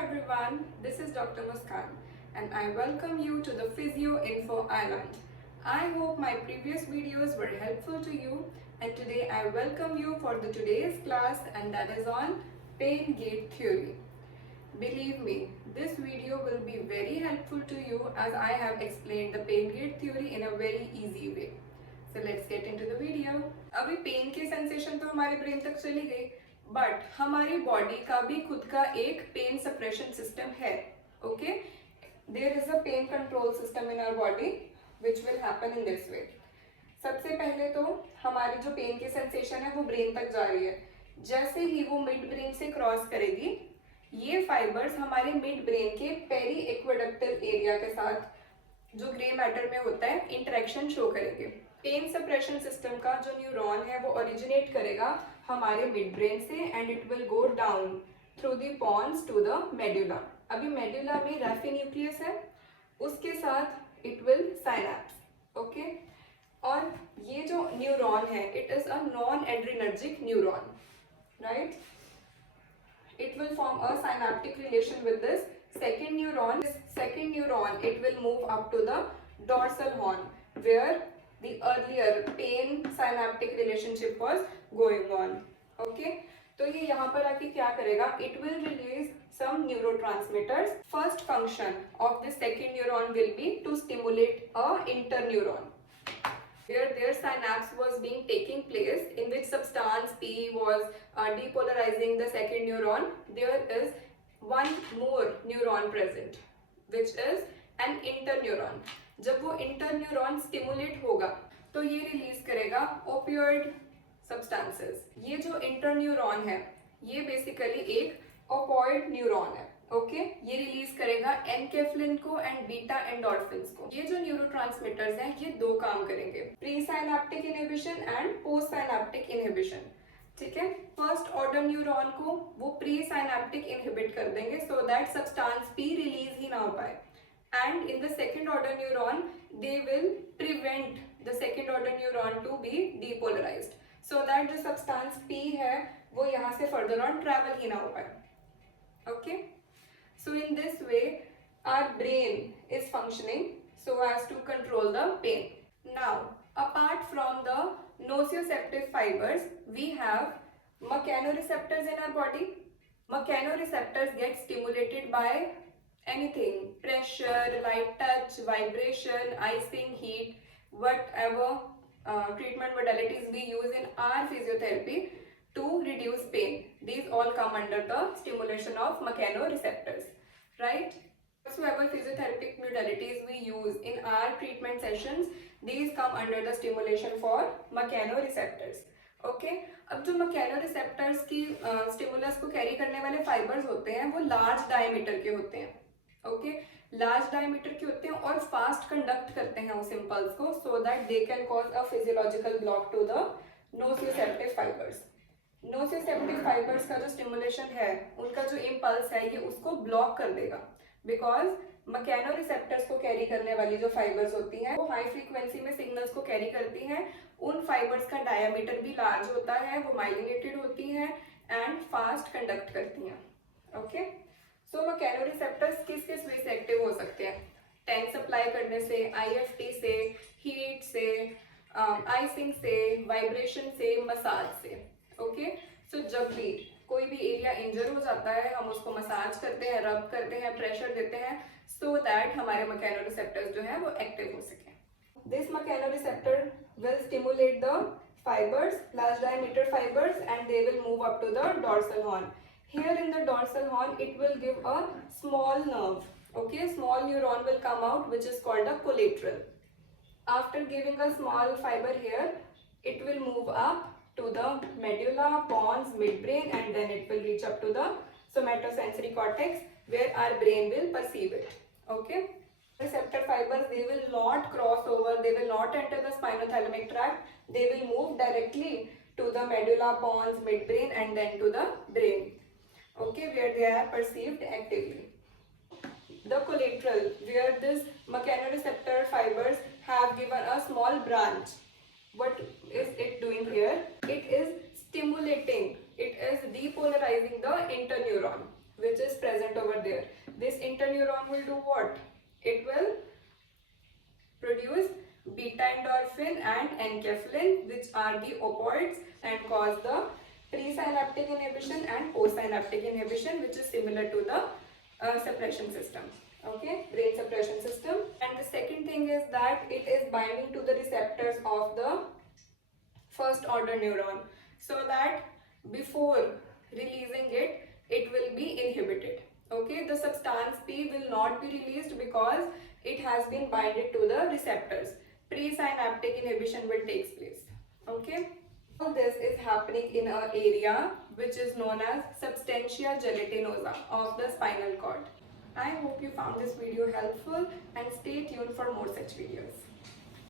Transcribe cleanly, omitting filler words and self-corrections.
everyone, this is Dr. Muskan and I welcome you to the Physio Info Island. I hope my previous videos were helpful to you and today I welcome you for the today's class and that is on pain gate theory. Believe me, this video will be very helpful to you as I have explained the pain gate theory in a very easy way. So let's get into the video. अभी pen की sensation तो हमारे brain तक चली गई, but हमारी body का भी खुद का एक पेन सप्रेशन सिस्टम है. Okay, there is a pain control system in our body which will happen in this way. सबसे पहले तो हमारी जो पेन की सेंसेशन है वो ब्रेन तक जा रही है. जैसे ही वो मिड ब्रेन से क्रॉस करेगी, ये फाइबर्स हमारे मिड ब्रेन के पेरी एक्वेडक्टल एरिया के साथ जो ग्रे मैटर में होता है इंटरेक्शन शो करेंगे. पेन सप्रेशन सिस्टम का जो न्यूरॉन है वो ओरिजिनेट करेगा हमारे मिड ब्रेन से and it will go down through the pons to the medulla. अभी मेडुला में रैफी न्यूक्लियस है, उसके साथ इट विल साइनैप्स. ओके, और ये जो न्यूरॉन है it is a non adrenergic neuron, right. It will form a synaptic relation with this second neuron. This second neuron, it will move up to the dorsal horn where the earlier pain synaptic relationship was going on. Okay, तो ये यहाँ पर आके क्या करेगा? It will release some neurotransmitters. First function of the second neuron will be to stimulate a interneuron. Where their synapse was being taking place, in which substance P was depolarizing the second neuron, there is one more neuron present, which is an interneuron. जब वो interneuron stimulate होगा, तो ये release करेगा opioid substances. ये जो interneuron है, ये basically एक opioid neuron है. ओके, ये रिलीज करेगा एनकेफ्लिन को एंड बीटा एंडोर्फिन्स को. ये जो न्यूरोट्रांसमीटर्स हैं ये दो काम करेंगे, pre synaptic inhibition and post synaptic inhibition. ठीक है, फर्स्ट ऑर्डर न्यूरॉन को वो प्री साइनेप्टिक इनहिबिट कर देंगे so that substance P release ही ना हो पाए, and in the second order neuron they will prevent the second order neuron to be depolarised so that जो सब्सटेंस पी है वो यहाँ से फर्दर ऑन ट्रैवल ही ना हो पाए. Okay, so in this way our brain is functioning so as to control the pain. Now apart from the nociceptive fibers we have mechanoreceptors in our body. Mechanoreceptors get stimulated by anything, pressure, light touch, vibration, icing, heat, whatever treatment modalities we use in our physiotherapy to reduce pain. These all come under the stimulation of mechanoreceptors, right? Whatsoever physiotherapeutic modalities we use in our treatment sessions, these come under the stimulation for mechanoreceptors. Okay, अब जो mechanoreceptors की stimulus को carry करने वाले fibers होते हैं वो large diameter के होते हैं. Okay, large diameter के होते हैं और fast conduct करते हैं उस impulse को so that they can cause a physiological block to the nociceptive fibers. Nociceptive fibres का जो स्टिमुलेशन है उनका जो इम्पल्स है ये उसको ब्लॉक कर देगा, बिकॉज मैकेनोरिसेप्टर्स को कैरी करने वाली जो फाइबर्स होती हैं वो हाई फ्रीक्वेंसी में सिग्नल्स को कैरी करती हैं. उन फाइबर्स का डायमीटर भी लार्ज होता है, वो माइलिनेटेड होती हैं एंड फास्ट कंडक्ट करती हैं. ओके, सो मैकेनोरिसेप्टर्स किस किस वे से एक्टिव हो सकते हैं? टेंस अप्लाई करने से, आईएफटी से, हीट से, आइसिंग से, वाइब्रेशन से, मसाज से. ओके, सो जब भी कोई भी एरिया इंजर हो जाता है हम उसको मसाज करते हैं, रब करते हैं, प्रेशर देते हैं सो दैट हमारे मैकेनोरिसेप्टर्स जो है वो एक्टिव हो सके. This mechanoreceptor will stimulate the fibers, large diameter fibers, and they will move up to the dorsal horn. Here in the dorsal horn it will give a small nerve. Okay, small neuron will come out which is called a collateral. After giving a small fiber here, it will move up to the medulla, pons, midbrain, and then it will reach up to the somatosensory cortex where our brain will perceive it. Okay, receptor fibers, they will not cross over, they will not enter the spinothalamic tract, they will move directly to the medulla, pons, midbrain, and then to the brain. Okay, where they are perceived actively. The collateral, where this mechanoreceptor fibers have given a small branch, what is it doing here? It is stimulating, it is depolarizing the interneuron which is present over there. interneuron will do what? It will produce beta endorphin and enkephalin, which are the opioids, and cause the presynaptic inhibition and postsynaptic inhibition, which is similar to the suppression system. Okay, brain suppression system. And the second thing is that it is binding to the receptors of the first order neuron, so that before releasing it, it will be inhibited. Okay, the substance P will not be released because it has been binded to the receptors. Presynaptic inhibition will take place. Okay, all this is happening in an area which is known as substantia gelatinosa of the spinal cord. I hope you found this video helpful and stay tuned for more such videos.